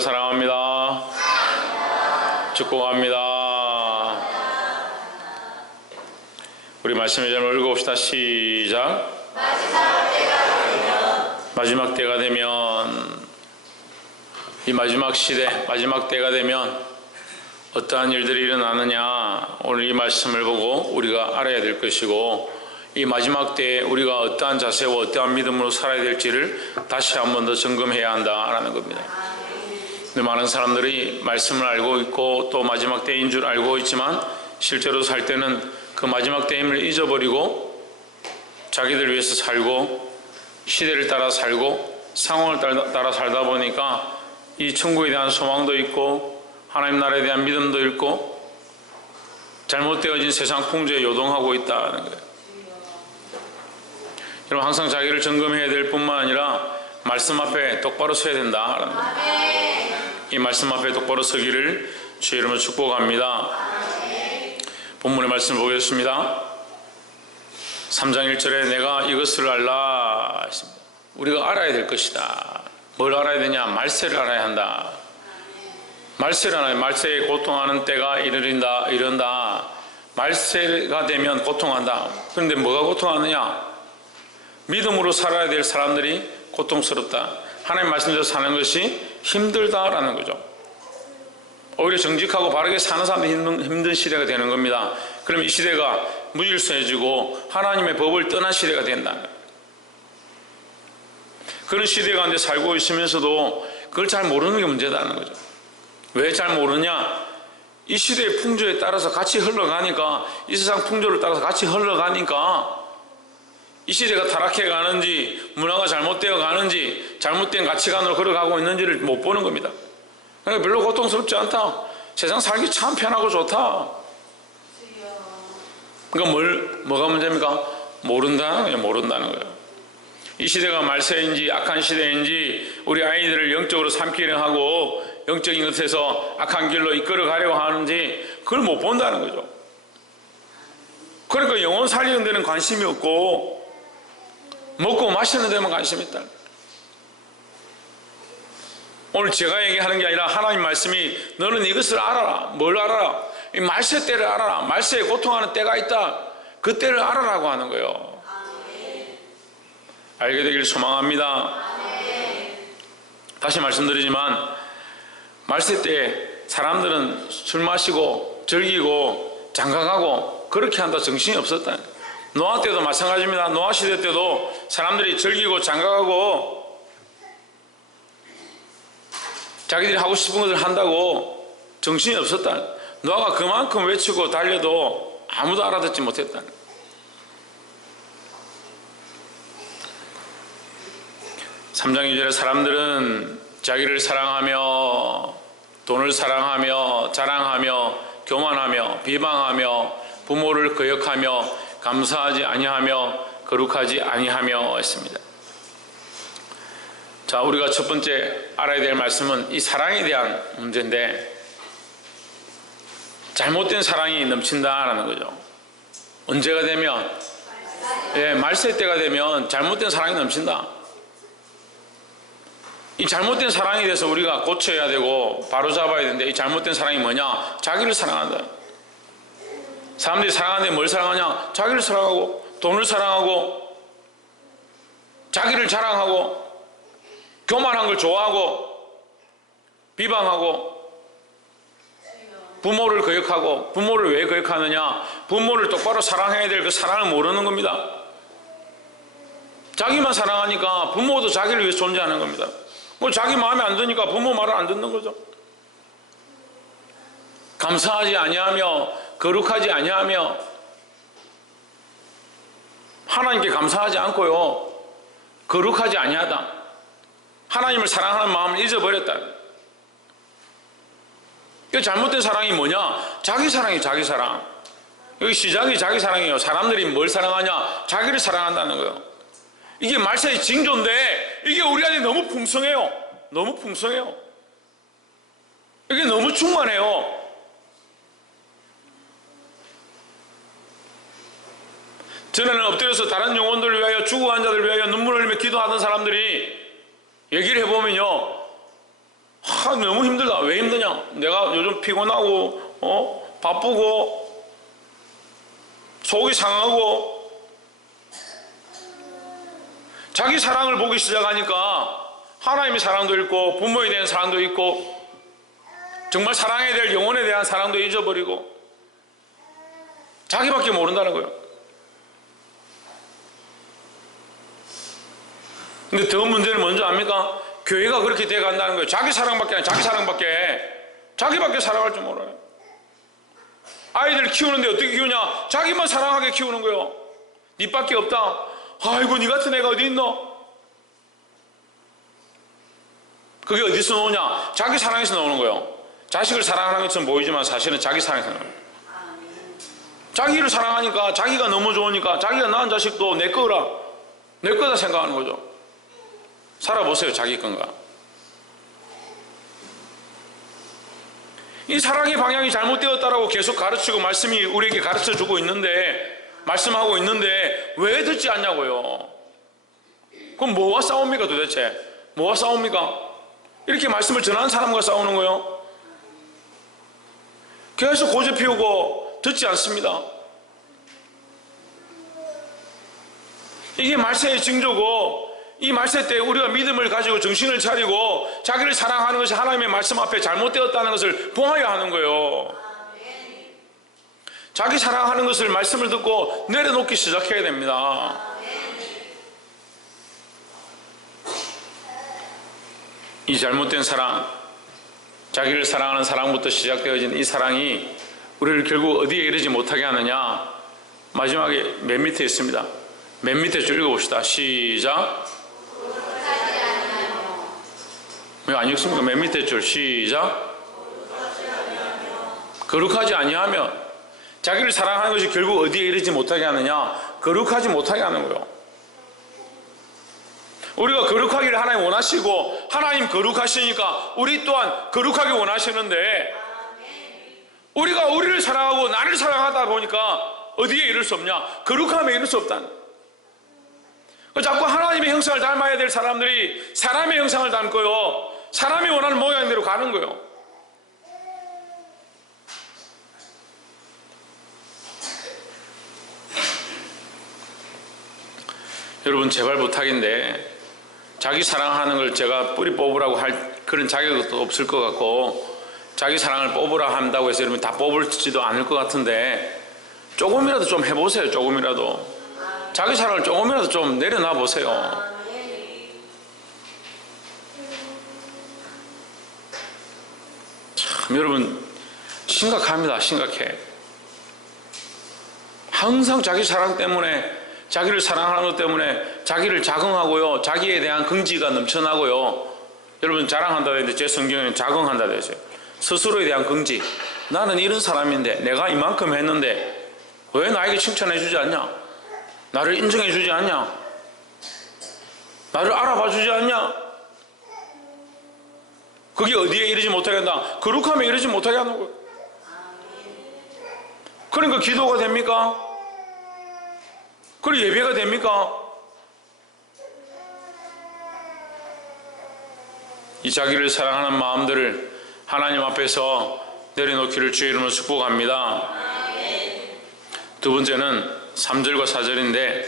사랑합니다. 축복합니다. 우리 말씀을 좀 읽어봅시다. 시작. 마지막 때가 되면 이 마지막 시대, 마지막 때가 되면 어떠한 일들이 일어나느냐, 오늘 이 말씀을 보고 우리가 알아야 될 것이고, 이 마지막 때에 우리가 어떠한 자세와 어떠한 믿음으로 살아야 될지를 다시 한 번 더 점검해야 한다라는 겁니다. 근데 많은 사람들이 말씀을 알고 있고 또 마지막 때인 줄 알고 있지만 실제로 살 때는 그 마지막 때임을 잊어버리고 자기들 위해서 살고 시대를 따라 살고 상황을 따라 살다 보니까 이 천국에 대한 소망도 있고 하나님 나라에 대한 믿음도 있고 잘못되어진 세상 풍조에 요동하고 있다는 거예요. 여러분, 항상 자기를 점검해야 될 뿐만 아니라 말씀 앞에 똑바로 서야 된다라는 거예요. 이 말씀 앞에 똑바로 서기를 주의 이름으로 축복합니다. 본문의 말씀을 보겠습니다. 3장 1절에 내가 이것을 알라 했습니다. 우리가 알아야 될 것이다. 뭘 알아야 되냐? 말세를 알아야 한다. 말세를 알아야, 말세에 고통하는 때가 이른다. 말세가 되면 고통한다. 그런데 뭐가 고통하느냐? 믿음으로 살아야 될 사람들이 고통스럽다. 하나님 말씀대로 사는 것이 힘들다라는 거죠. 오히려 정직하고 바르게 사는 사람들이 힘든 시대가 되는 겁니다. 그러면 이 시대가 무질서해지고 하나님의 법을 떠난 시대가 된다는 거예요. 그런 시대 가운데 살고 있으면서도 그걸 잘 모르는 게 문제다는 거죠. 왜 잘 모르냐? 이 시대의 풍조에 따라서 같이 흘러가니까, 이 세상 풍조를 따라서 같이 흘러가니까 이 시대가 타락해 가는지, 문화가 잘못되어 가는지, 잘못된 가치관으로 걸어가고 있는지를 못 보는 겁니다. 그러니까 별로 고통스럽지 않다. 세상 살기 참 편하고 좋다. 그러니까 뭐가 문제입니까? 모른다는 거예요. 이 시대가 말세인지 악한 시대인지 우리 아이들을 영적으로 삼키려 하고 영적인 것에서 악한 길로 이끌어 가려고 하는지 그걸 못 본다는 거죠. 그러니까 영혼 살리는 데는 관심이 없고 먹고 마시는 데만 관심이 있다. 오늘 제가 얘기하는 게 아니라 하나님 말씀이 너는 이것을 알아라. 뭘 알아라? 이 말세 때를 알아라. 말세에 고통하는 때가 있다. 그 때를 알아라고 하는 거예요. 알게 되길 소망합니다. 다시 말씀드리지만 말세 때 사람들은 술 마시고 즐기고 장가가고 그렇게 한다 정신이 없었다. 노아 때도 마찬가지입니다. 노아 시대 때도 사람들이 즐기고 장가가고 자기들이 하고 싶은 것을 한다고 정신이 없었다. 노아가 그만큼 외치고 달려도 아무도 알아듣지 못했다. 3장 2절에 사람들은 자기를 사랑하며 돈을 사랑하며 자랑하며 교만하며 비방하며 부모를 거역하며 감사하지 아니하며 거룩하지 아니하며 했습니다. 자, 우리가 첫 번째 알아야 될 말씀은 이 사랑에 대한 문제인데, 잘못된 사랑이 넘친다라는 거죠. 언제가 되면? 말세 때가 되면 잘못된 사랑이 넘친다. 이 잘못된 사랑에 대해서 우리가 고쳐야 되고 바로 잡아야 되는데, 이 잘못된 사랑이 뭐냐? 자기를 사랑한다. 사람들이 사랑하는데 뭘 사랑하냐? 자기를 사랑하고 돈을 사랑하고 자기를 자랑하고 교만한 걸 좋아하고 비방하고 부모를 거역하고. 부모를 왜 거역하느냐? 부모를 똑바로 사랑해야 될 그 사랑을 모르는 겁니다. 자기만 사랑하니까 부모도 자기를 위해 존재하는 겁니다. 뭐 자기 마음에 안 드니까 부모 말을 안 듣는 거죠. 감사하지 아니하며 거룩하지 아니하며 하나님께 감사하지 않고요 거룩하지 아니하다. 하나님을 사랑하는 마음을 잊어버렸다. 이 잘못된 사랑이 뭐냐? 자기 사랑이 자기 사랑. 여기 시작이 자기 사랑이에요. 사람들이 뭘 사랑하냐? 자기를 사랑한다는 거예요. 이게 말세의 징조인데 이게 우리한테 너무 풍성해요. 너무 풍성해요. 이게 너무 충만해요. 전에는 엎드려서 다른 영혼들을 위하여, 죽어간 자들을 위하여 눈물을 흘리며 기도하던 사람들이 얘기를 해보면요, 너무 힘들다. 왜 힘드냐? 내가 요즘 피곤하고 바쁘고 속이 상하고. 자기 사랑을 보기 시작하니까 하나님의 사랑도 있고 부모에 대한 사랑도 있고 정말 사랑해야 될 영혼에 대한 사랑도 잊어버리고 자기밖에 모른다는 거예요. 근데 더 문제는 뭔지 압니까? 교회가 그렇게 돼간다는 거예요. 자기 사랑밖에 아니라 자기밖에 사랑할 줄 몰라요. 아이들 키우는데 어떻게 키우냐? 자기만 사랑하게 키우는 거예요. 니밖에 없다. 아이고 니 같은 애가 어디 있노? 그게 어디서 나오냐? 자기 사랑에서 나오는 거예요. 자식을 사랑하는 것처럼 보이지만 사실은 자기 사랑에서 나오는 거예요. 자기를 사랑하니까 자기가 너무 좋으니까 자기가 낳은 자식도 내 거라 내 거다 생각하는 거죠. 살아보세요. 자기 건가. 이 사랑의 방향이 잘못되었다라고 계속 가르치고 말씀이 우리에게 가르쳐주고 있는데 말씀하고 있는데 왜 듣지 않냐고요. 그럼 뭐와 싸웁니까 도대체? 뭐와 싸웁니까? 이렇게 말씀을 전하는 사람과 싸우는 거예요. 계속 고집 피우고 듣지 않습니다. 이게 말세의 징조고 이 말세 때 우리가 믿음을 가지고 정신을 차리고 자기를 사랑하는 것이 하나님의 말씀 앞에 잘못되었다는 것을 보아야 하는 거예요. 자기 사랑하는 것을 말씀을 듣고 내려놓기 시작해야 됩니다. 이 잘못된 사랑, 자기를 사랑하는 사랑부터 시작되어진 이 사랑이 우리를 결국 어디에 이르지 못하게 하느냐. 마지막에 맨 밑에 있습니다. 맨 밑에 줄 읽어봅시다. 시작. 왜 안 읽습니까? 맨 밑에 줄 시작. 거룩하지 아니하며. 자기를 사랑하는 것이 결국 어디에 이르지 못하게 하느냐? 거룩하지 못하게 하는 거예요. 우리가 거룩하기를 하나님 원하시고 하나님 거룩하시니까 우리 또한 거룩하게 원하시는데 우리가 우리를 사랑하고 나를 사랑하다 보니까 어디에 이를 수 없냐? 거룩함에 이를 수 없다는 거예요. 자꾸 하나님의 형상을 닮아야 될 사람들이 사람의 형상을 닮고요, 사람이 원하는 모양대로 가는 거예요. 여러분 제발 부탁인데 자기 사랑하는 걸 제가 뿌리 뽑으라고 할 그런 자격도 없을 것 같고 자기 사랑을 뽑으라 한다고 해서 여러분 다 뽑을지도 않을 것 같은데 조금이라도 좀 해보세요. 조금이라도 자기 사랑을 조금이라도 좀 내려놔 보세요. 참 여러분 심각합니다. 심각해. 항상 자기 사랑 때문에 자기를 사랑하는 것 때문에 자기를 자긍하고요, 자기에 대한 긍지가 넘쳐나고요. 여러분 자랑한다고 했는데 제 성경에는 자긍한다고 했어요. 스스로에 대한 긍지. 나는 이런 사람인데 내가 이만큼 했는데 왜 나에게 칭찬해 주지 않냐? 나를 인정해 주지 않냐? 나를 알아봐 주지 않냐? 그게 어디에 이르지 못하게 한다? 거룩함에 이르지 못하게 하는 거예요. 그러니까 기도가 됩니까? 그리고 예배가 됩니까? 이 자기를 사랑하는 마음들을 하나님 앞에서 내려놓기를 주의 이름으로 축복합니다. 두 번째는 3절과 4절인데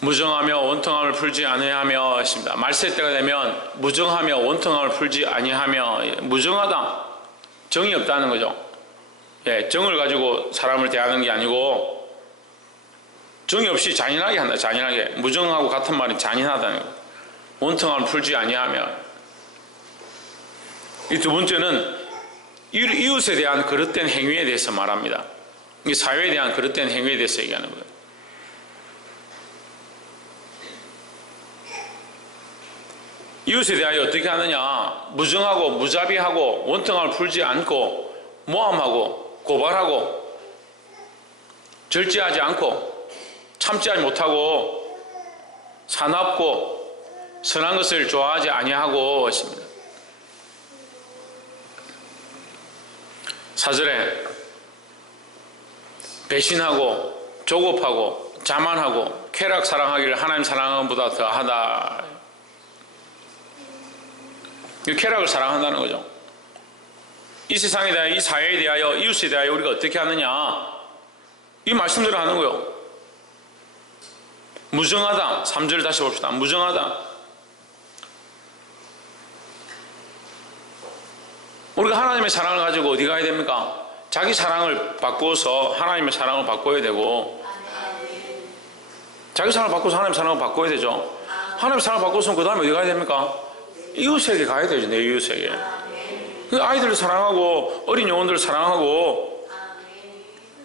무정하며 원통함을 풀지 아니하며 했습니다. 말세 때가 되면 무정하며 원통함을 풀지 아니하며, 무정하다, 정이 없다는 거죠. 정을 가지고 사람을 대하는 게 아니고 정이 없이 잔인하게 한다. 잔인하게. 무정하고 같은 말이 잔인하다는 거예요. 원통함을 풀지 아니하며. 이 두 번째는 이웃에 대한 그릇된 행위에 대해서 말합니다. 이 사회에 대한 그릇된 행위에 대해서 얘기하는 거예요. 이웃에 대하여 어떻게 하느냐? 무정하고 무자비하고 원통함을 풀지 않고 모함하고 고발하고 절제하지 않고 참지 못하고 사납고 선한 것을 좋아하지 아니하고 했습니다. 4절에 배신하고 조급하고 자만하고 쾌락 사랑하기를 하나님 사랑함보다 더하다. 이 쾌락을 사랑한다는 거죠. 이 세상에 대하여, 이 사회에 대하여, 이웃에 대하여 우리가 어떻게 하느냐, 이 말씀대로 하는 거예요. 무정하다. 3절 다시 봅시다. 무정하다. 우리가 하나님의 사랑을 가지고 어디 가야 됩니까? 자기 사랑을 바꾸어서 하나님의 사랑을 바꿔야 되고, 자기 사랑을 바꿔서 하나님의 사랑을 바꿔야 되죠. 하나님의 사랑을 바꿔서 그 다음에 어디 가야 됩니까? 이웃에게 가야 되죠. 내 이웃에게. 아이들을 사랑하고 어린 영혼들을 사랑하고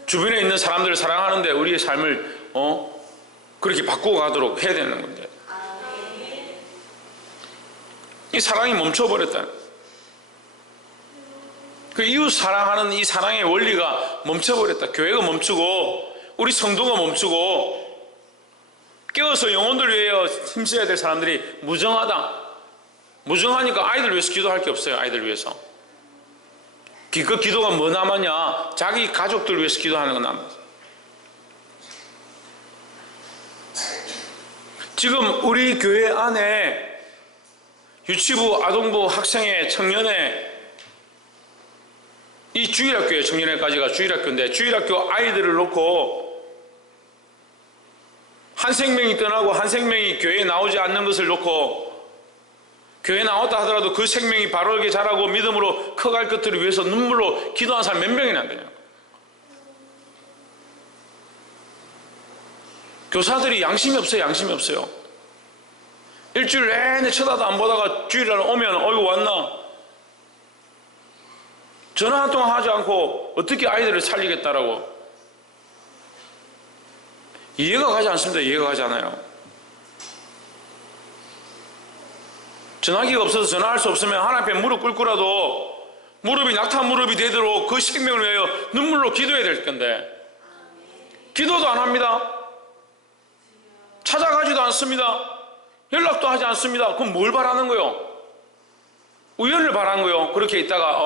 주변에 있는 사람들을 사랑하는데 우리의 삶을 그렇게 바꾸어 가도록 해야 되는 건데, 이 사랑이 멈춰버렸다. 그 이웃 사랑하는 이 사랑의 원리가 멈춰버렸다. 교회가 멈추고 우리 성도가 멈추고 깨어서 영혼들을 위하여 힘써야 될 사람들이 무정하다. 무정하니까 아이들 위해서 기도할 게 없어요. 아이들 위해서. 그 기도가 뭐 남았냐? 자기 가족들 위해서 기도하는 거 남았어요. 지금 우리 교회 안에 유치부, 아동부, 학생회, 청년회, 이 주일학교에, 청년회까지가 주일학교인데 주일학교 아이들을 놓고 한 생명이 떠나고 한 생명이 교회에 나오지 않는 것을 놓고, 교회에 나왔다 하더라도 그 생명이 바르게 자라고 믿음으로 커갈 것들을 위해서 눈물로 기도하는 사람 몇 명이나 안 되냐. 교사들이 양심이 없어요. 양심이 없어요. 일주일 내내 쳐다도 안 보다가 주일날 오면 어이구 왔나? 전화 한 통 하지 않고 어떻게 아이들을 살리겠다라고. 이해가 가지 않습니다. 이해가 가지 않아요. 전화기가 없어서 전화할 수 없으면 하나님 앞에 무릎 꿇고라도 무릎이 낙타 무릎이 되도록 그 생명을 위하여 눈물로 기도해야 될 건데 기도도 안 합니다. 찾아가지도 않습니다. 연락도 하지 않습니다. 그럼 뭘 바라는 거요? 우연을 바라는 거요. 그렇게 있다가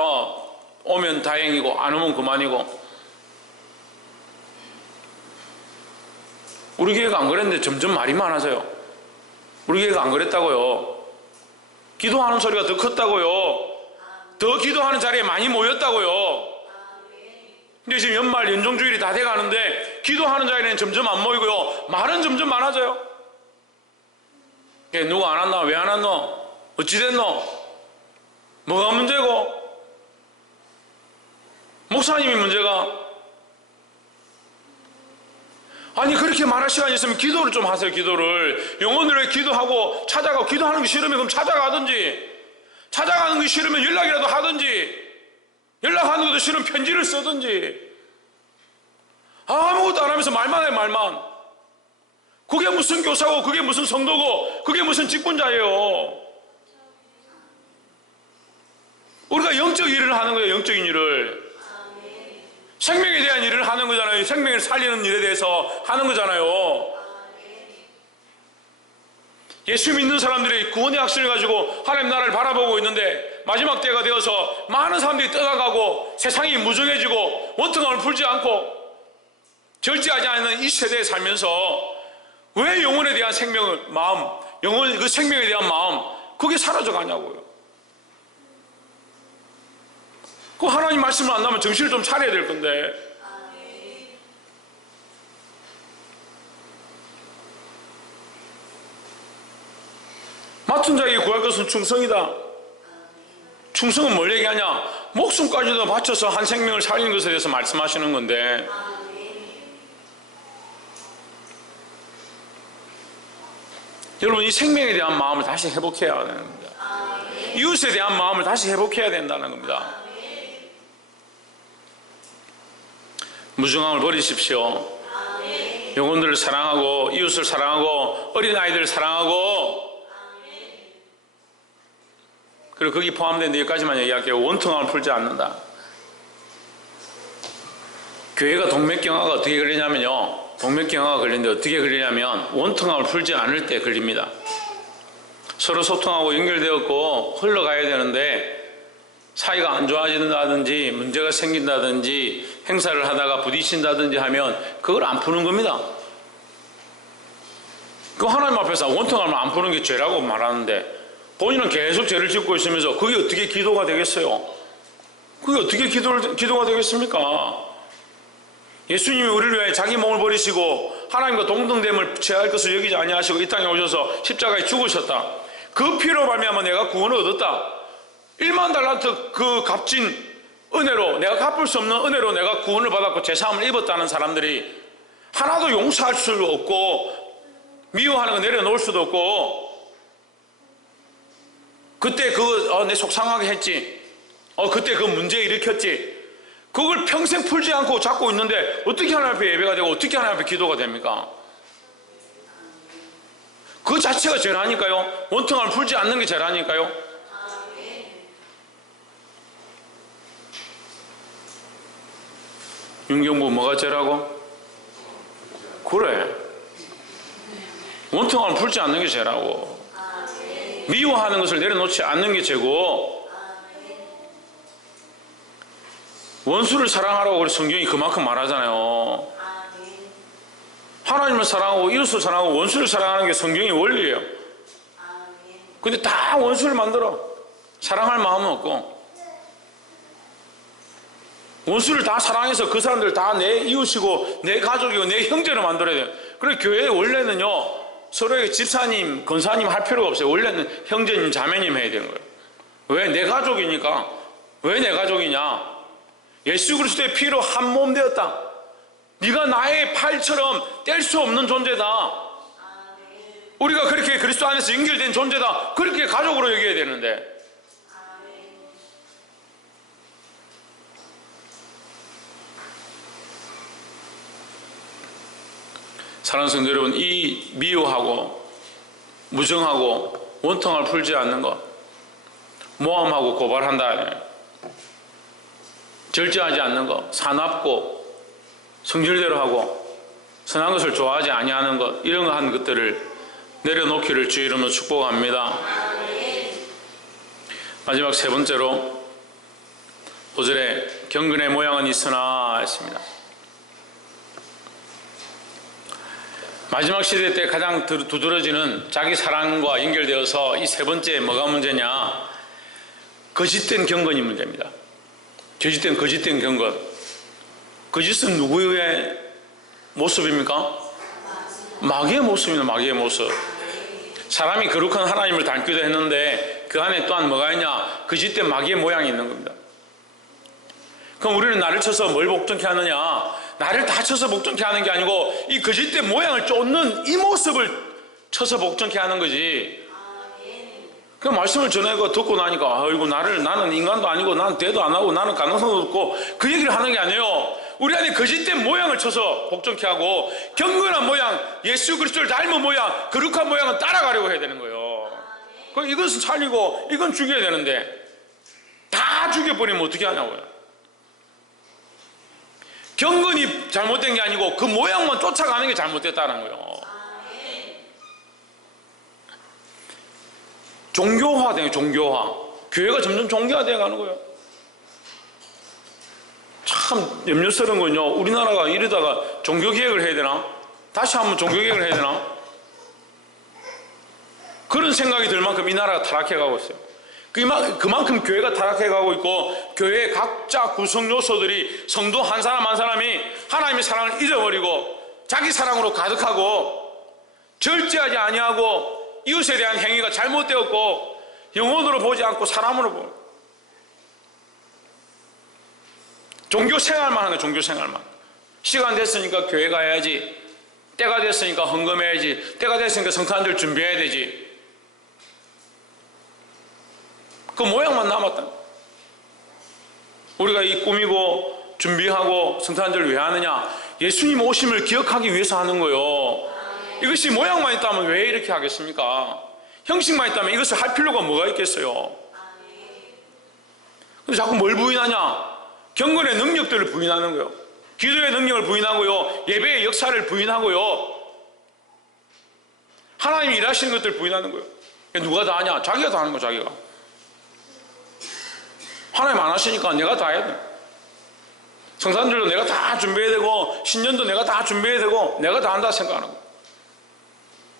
오면 다행이고 안 오면 그만이고. 우리 교회가 안 그랬는데 점점 말이 많아져요. 우리 교회가 안 그랬다고요. 기도하는 소리가 더 컸다고요. 더 기도하는 자리에 많이 모였다고요. 근데 지금 연말 연종주일이 다 돼가는데 기도하는 자리에는 점점 안 모이고요. 말은 점점 많아져요. 누가 안 왔나? 왜 안 왔노? 어찌 됐노? 뭐가 문제고? 목사님이 문제가? 아니 그렇게 말할 시간이 있으면 기도를 좀 하세요. 기도를. 영혼을 위해 기도하고 찾아가고, 기도하는 게 싫으면 그럼 찾아가든지, 찾아가는 게 싫으면 연락이라도 하든지, 연락하는 것도 싫으면 편지를 쓰든지. 아무것도 안 하면서 말만 해요. 말만. 그게 무슨 교사고 그게 무슨 성도고 그게 무슨 직분자예요. 우리가 영적 일을 하는 거예요. 영적인 일을. 생명에 대한 일을 하는 거잖아요. 생명을 살리는 일에 대해서 하는 거잖아요. 예수 믿는 사람들이 구원의 확신을 가지고 하나님 나라를 바라보고 있는데 마지막 때가 되어서 많은 사람들이 떠나가고 세상이 무정해지고 원통함을 풀지 않고 절제하지 않는 이 세대에 살면서 왜 영혼에 대한 생명을, 마음, 영혼, 그 생명에 대한 마음, 그게 사라져 가냐고요. 그 하나님 말씀을 안 나면 정신을 좀 차려야 될 건데. 맡은 자에게 구할 것은 충성이다. 충성은 뭘 얘기하냐? 목숨까지도 바쳐서 한 생명을 살리는 것에 대해서 말씀하시는 건데, 여러분 이 생명에 대한 마음을 다시 회복해야 되는 겁니다. 이웃에 대한 마음을 다시 회복해야 된다는 겁니다. 무정함을 버리십시오. 영혼들을 사랑하고 이웃을 사랑하고 어린아이들을 사랑하고, 그리고 거기 포함된 여기까지만 얘기할게요. 원통함을 풀지 않는다. 교회가 동맥경화가 어떻게 걸리냐면요, 동맥경화가 걸리는데 어떻게 걸리냐면 원통함을 풀지 않을 때 걸립니다. 서로 소통하고 연결되었고 흘러가야 되는데 사이가 안 좋아진다든지 문제가 생긴다든지 행사를 하다가 부딪힌다든지 하면 그걸 안 푸는 겁니다. 그 하나님 앞에서 원통함을 안 푸는 게 죄라고 말하는데 본인은 계속 죄를 짓고 있으면서 그게 어떻게 기도가 되겠어요? 그게 어떻게 기도가 되겠습니까? 예수님이 우리를 위해 자기 몸을 버리시고 하나님과 동등됨을 취할 것을 여기지 아니하시고 이 땅에 오셔서 십자가에 죽으셨다. 그 피로 말미암아 내가 구원을 얻었다. 1만 달란트 그 값진 은혜로, 내가 갚을 수 없는 은혜로 내가 구원을 받았고 제사함을 입었다는 사람들이 하나도 용서할 수 없고 미워하는 거 내려놓을 수도 없고, 그때 그거 내 속상하게 했지, 그때 그 문제 일으켰지, 그걸 평생 풀지 않고 잡고 있는데 어떻게 하나님 앞에 예배가 되고 어떻게 하나님 앞에 기도가 됩니까? 그 자체가 죄라니까요. 원통함을 풀지 않는 게 죄라니까요. 윤경부 뭐가 죄라고? 그래, 원통함을 풀지 않는 게 죄라고. 미워하는 것을 내려놓지 않는 게 죄고, 원수를 사랑하라고 성경이 그만큼 말하잖아요. 하나님을 사랑하고 이웃을 사랑하고 원수를 사랑하는 게 성경의 원리예요. 근데 다 원수를 만들어. 사랑할 마음은 없고, 원수를 다 사랑해서 그 사람들 다 내 이웃이고 내 가족이고 내 형제로 만들어야 돼요. 그래, 교회 원래는요 서로에게 집사님, 권사님 할 필요가 없어요. 원래는 형제님, 자매님 해야 되는 거예요. 왜? 내 가족이니까. 왜 내 가족이냐? 예수 그리스도의 피로 한 몸 되었다. 네가 나의 팔처럼 뗄 수 없는 존재다. 우리가 그렇게 그리스도 안에서 연결된 존재다. 그렇게 가족으로 여겨야 되는데, 사랑하는 성도 여러분, 이 미워하고 무정하고 원통을 풀지 않는 것, 모함하고 고발한다, 절제하지 않는 것, 사납고 성질대로 하고 선한 것을 좋아하지 아니하는 것, 이런 거 한 것들을 내려놓기를 주의 이름으로 축복합니다. 마지막 세 번째로 5절에 경건의 모양은 있으나 했습니다. 마지막 시대 때 가장 두드러지는 자기 사랑과 연결되어서 이 세 번째 뭐가 문제냐? 거짓된 경건이 문제입니다. 거짓된 경건. 거짓은 누구의 모습입니까? 마귀의 모습입니다. 마귀의 모습. 사람이 거룩한 하나님을 닮기도 했는데 그 안에 또한 뭐가 있냐? 거짓된 마귀의 모양이 있는 겁니다. 그럼 우리는 나를 쳐서 뭘 복종케 하느냐? 나를 다 쳐서 복종케 하는 게 아니고 이 거짓된 모양을 쫓는 이 모습을 쳐서 복종케 하는 거지. 그 말씀을 전하고 듣고 나니까 아이고, 나는 인간도 아니고 나는 대도 안 하고 나는 가능성도 없고 그 얘기를 하는 게 아니에요. 우리 안에 거짓된 모양을 쳐서 복종케 하고 경건한 모양, 예수 그리스도를 닮은 모양, 거룩한 모양은 따라가려고 해야 되는 거예요. 그럼 이것은 살리고 이건 죽여야 되는데 다 죽여버리면 어떻게 하냐고요. 경건이 잘못된 게 아니고 그 모양만 쫓아가는 게 잘못됐다는 거예요. 종교화돼요. 종교화. 교회가 점점 종교화되어 가는 거예요. 참 염려스러운 건요, 우리나라가 이러다가 종교개혁을 해야 되나? 다시 한번 종교개혁을 해야 되나? 그런 생각이 들 만큼 이 나라가 타락해 가고 있어요. 그만큼 교회가 타락해 가고 있고, 교회의 각자 구성 요소들이 성도 한 사람 한 사람이 하나님의 사랑을 잊어버리고 자기 사랑으로 가득하고 절제하지 아니하고 이웃에 대한 행위가 잘못되었고 영혼으로 보지 않고 사람으로 보고 종교 생활만 하는 거예요. 종교 생활만. 시간 됐으니까 교회 가야지, 때가 됐으니까 헌금해야지, 때가 됐으니까 성탄절 준비해야 되지. 그 모양만 남았다. 우리가 이 꾸미고 준비하고 성탄절을 왜 하느냐? 예수님 오심을 기억하기 위해서 하는 거예요. 이것이 모양만 있다면 왜 이렇게 하겠습니까? 형식만 있다면 이것을 할 필요가 뭐가 있겠어요? 근데 자꾸 뭘 부인하냐? 경건의 능력들을 부인하는 거예요. 기도의 능력을 부인하고요, 예배의 역사를 부인하고요, 하나님이 일하시는 것들을 부인하는 거예요. 누가 다 하냐? 자기가 다 하는 거예요. 자기가. 하나님 안 하시니까 내가 다 해야 돼. 성탄절도 내가 다 준비해야 되고 신년도 내가 다 준비해야 되고 내가 다 한다 생각하는 거예요.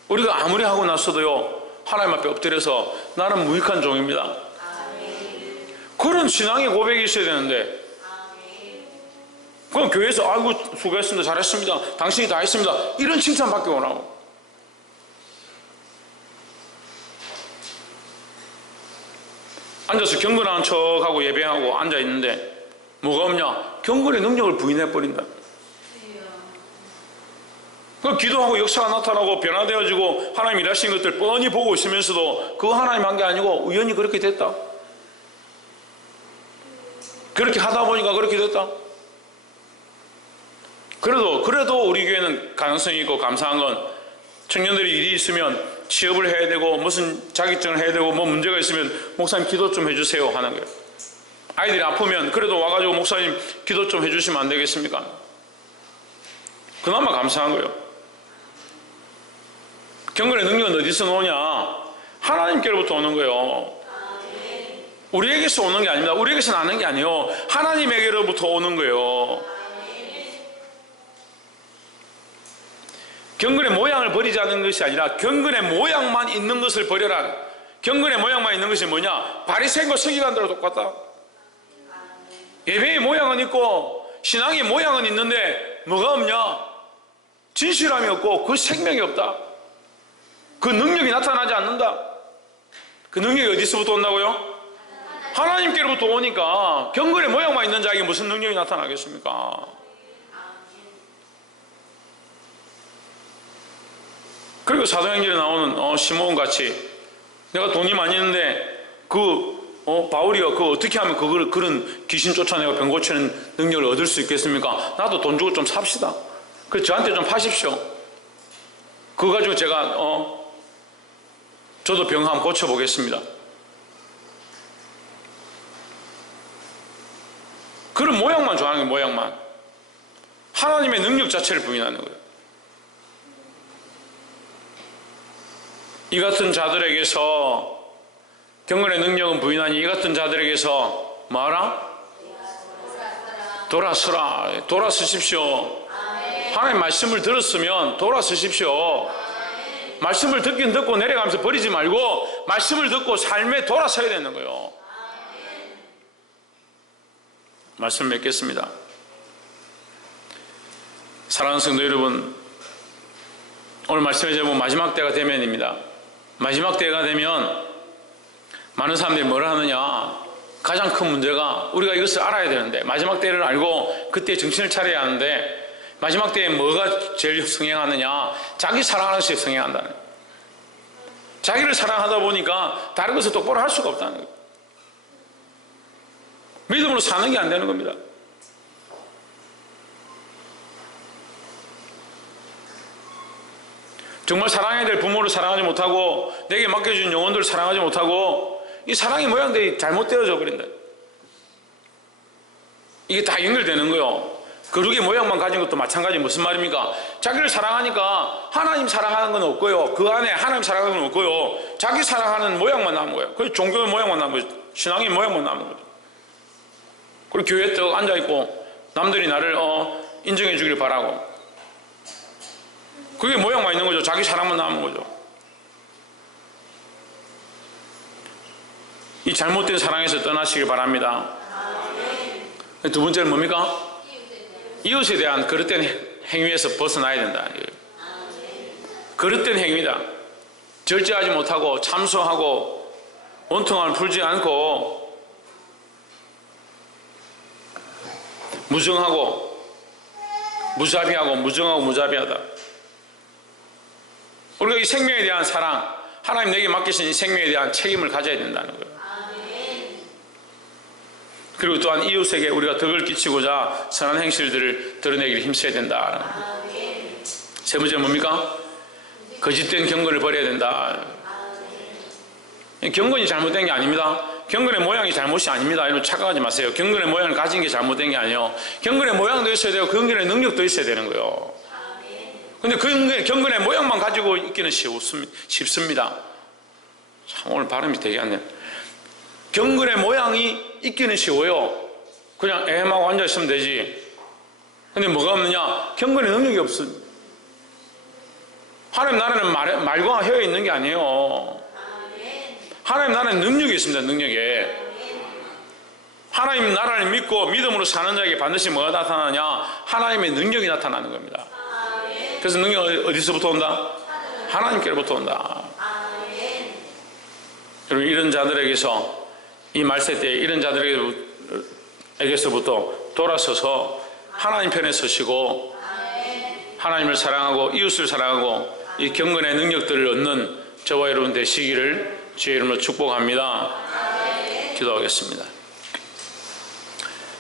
우리가 아무리 하고 났어도요, 하나님 앞에 엎드려서 나는 무익한 종입니다. 그런 신앙의 고백이 있어야 되는데, 그럼 교회에서 아이고 수고했습니다, 잘했습니다, 당신이 다 했습니다, 이런 칭찬밖에 원하고. 앉아서 경건한 척하고 예배하고 앉아있는데 뭐가 없냐? 경건의 능력을 부인해버린다. 그 기도하고 역사가 나타나고 변화되어지고 하나님 일하신 것들 뻔히 보고 있으면서도 그거 하나님 한 게 아니고 우연히 그렇게 됐다, 그렇게 하다 보니까 그렇게 됐다. 그래도 우리 교회는 가능성이 있고 감사한 건, 청년들이 일이 있으면 취업을 해야 되고 무슨 자격증을 해야 되고 뭐 문제가 있으면 목사님 기도 좀 해주세요 하는 거예요. 아이들이 아프면 그래도 와가지고 목사님 기도 좀 해주시면 안 되겠습니까? 그나마 감사한 거예요. 경건의 능력은 어디서 오냐? 하나님께로부터 오는 거예요. 우리에게서 오는 게 아닙니다. 우리에게서 나는 게 아니에요. 하나님에게로부터 오는 거예요. 경건의 모양을 버리지 않는 것이 아니라 경건의 모양만 있는 것을 버려라. 경건의 모양만 있는 것이 뭐냐? 바리새인과 서기관들과 똑같다. 예배의 모양은 있고 신앙의 모양은 있는데 뭐가 없냐? 진실함이 없고 그 생명이 없다. 그 능력이 나타나지 않는다. 그 능력이 어디서부터 온다고요? 하나님께로부터 오니까 경건의 모양만 있는 자에게 무슨 능력이 나타나겠습니까? 그리고 사도행전에 나오는 시몬같이 내가 돈이 많이 있는데 바울이가 어떻게 하면 그런 귀신 쫓아내고 병 고치는 능력을 얻을 수 있겠습니까? 나도 돈 주고 좀 삽시다. 그래서 저한테 좀 파십시오. 그거 가지고 제가 저도 병 한번 고쳐보겠습니다. 그런 모양만 좋아하는 거예요. 모양만. 하나님의 능력 자체를 부인하는 거예요. 이 같은 자들에게서, 경건의 능력은 부인하니 이 같은 자들에게서 뭐하라? 돌아서십시오. 하나님 말씀을 들었으면 돌아서십시오. 말씀을 듣긴 듣고 내려가면서 버리지 말고 말씀을 듣고 삶에 돌아서야 되는 거예요. 말씀 맺겠습니다. 사랑하는 성도 여러분, 오늘 말씀의 제목 마지막 때가 되면입니다. 마지막 때가 되면 많은 사람들이 뭘 하느냐? 가장 큰 문제가, 우리가 이것을 알아야 되는데, 마지막 때를 알고 그때 정신을 차려야 하는데, 마지막 때에 뭐가 제일 성행하느냐? 자기 사랑하는 것이 성행한다는 거예요. 자기를 사랑하다 보니까 다른 것을 똑바로 할 수가 없다는 거예요. 믿음으로 사는 게 안 되는 겁니다. 정말 사랑해야 될 부모를 사랑하지 못하고 내게 맡겨준 영혼들을 사랑하지 못하고 이 사랑의 모양들이 잘못되어져 버린다. 이게 다 연결되는 거예요. 거룩의 모양만 가진 것도 마찬가지. 무슨 말입니까? 자기를 사랑하니까 하나님 사랑하는 건 없고요, 그 안에 하나님 사랑하는 건 없고요, 자기 사랑하는 모양만 남은 거예요. 그래서 종교의 모양만 남은 거예요. 신앙의 모양만 남은 거예요. 그리고 교회에 딱 앉아있고 남들이 나를 인정해 주기를 바라고, 그게 모양만 있는 거죠. 자기 사랑만 남은 거죠. 이 잘못된 사랑에서 떠나시길 바랍니다. 두 번째는 뭡니까? 이웃에 대한 그릇된 행위에서 벗어나야 된다. 그릇된 행위다. 절제하지 못하고 참소하고 원통함을 풀지 않고 무정하고 무자비하고 무정하고 무자비하다. 우리가 이 생명에 대한 사랑, 하나님 내게 맡기신 이 생명에 대한 책임을 가져야 된다는 거예요. 그리고 또한 이웃에게 우리가 덕을 끼치고자 선한 행실들을 드러내기를 힘써야 된다. 세 번째 뭡니까? 거짓된 경건을 버려야 된다. 경건이 잘못된 게 아닙니다. 경건의 모양이 잘못이 아닙니다. 여러분 착각하지 마세요. 경건의 모양을 가진 게 잘못된 게 아니에요. 경건의 모양도 있어야 되고 경건의 능력도 있어야 되는 거예요. 근데 경건의 모양만 가지고 있기는 쉽습니다. 참 오늘 발음이 되게 안 돼요. 경건의 모양이 있기는 쉬워요. 그냥 애매하고 앉아있으면 되지. 근데 뭐가 없느냐? 경건의 능력이 없습니다. 하나님 나라는 말과 혀에 있는 게 아니에요. 하나님 나라의 능력이 있습니다. 능력에. 하나님 나라를 믿고 믿음으로 사는 자에게 반드시 뭐가 나타나냐? 하나님의 능력이 나타나는 겁니다. 그래서 능력은 어디서부터 온다? 하나님께로부터 온다. 여러분, 이런 자들에게서, 이 말세 때에 이런 자들에게서부터 돌아서서 하나님 편에 서시고 하나님을 사랑하고 이웃을 사랑하고 이 경건의 능력들을 얻는 저와 여러분 되시기를 주의 이름으로 축복합니다. 기도하겠습니다.